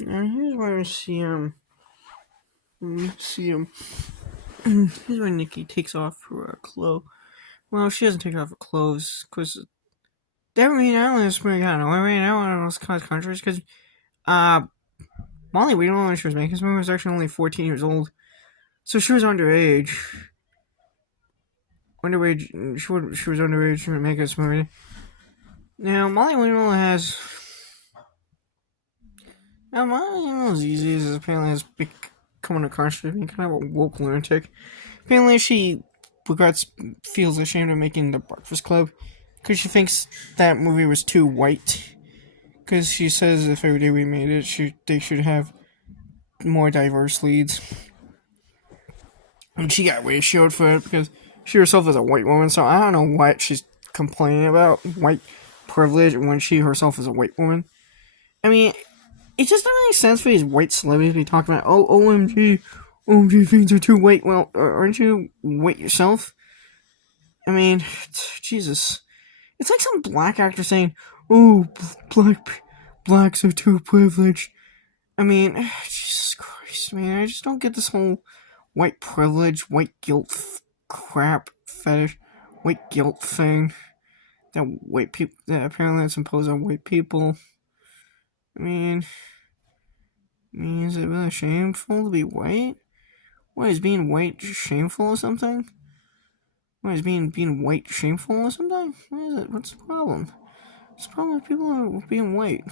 Now here's where we see here's where Nikki takes off her clothes. Well, she doesn't take off her clothes because Deborah Island is pretty kind of right now in those countries because uh Molly Wheeler when she was making this movie was actually only 14 years old, so she was underage. She was underage to make this movie. Now Molly Wheeler has now Molly Wheeler's easy as apparently has become a conscious being kind of a woke lunatic. Apparently she feels ashamed of making The Breakfast Club because she thinks that movie was too white. Because she says if every day we made it, they should have more diverse leads. And she got ratioed for it because she herself is a white woman, so I don't know what she's complaining about white privilege when she herself is a white woman. I mean, it just doesn't make sense for these white celebrities to be talking about, oh, OMG, things are too white. Well, aren't you white yourself? I mean, Jesus. It's like some black actor saying, oh, blacks are too privileged. I mean, Jesus Christ, man, I just don't get this whole white privilege, white guilt crap fetish, white guilt thing that apparently it's imposed on white people. I mean, is it really shameful to be white? Why is being white shameful or something? Why is being white shameful or something? What is it? What's the problem? What's the problem with people being white?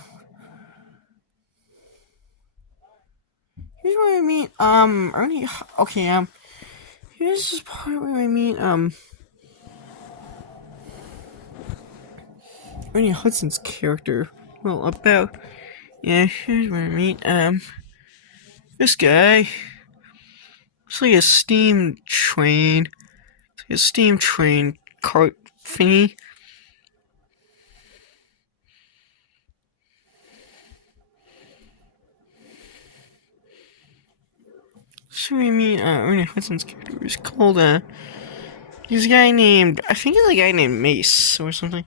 Here's what I mean. Here's this part where I mean, Ernie Hudson's character. Well, here's where I mean, this guy. It's like a steam train. It's like a steam train cart thingy. So I mean, Ernie Hudson's character is called, he's a guy named, I think he's a guy named Mace or something.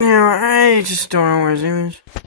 Now, I just don't know where his name is.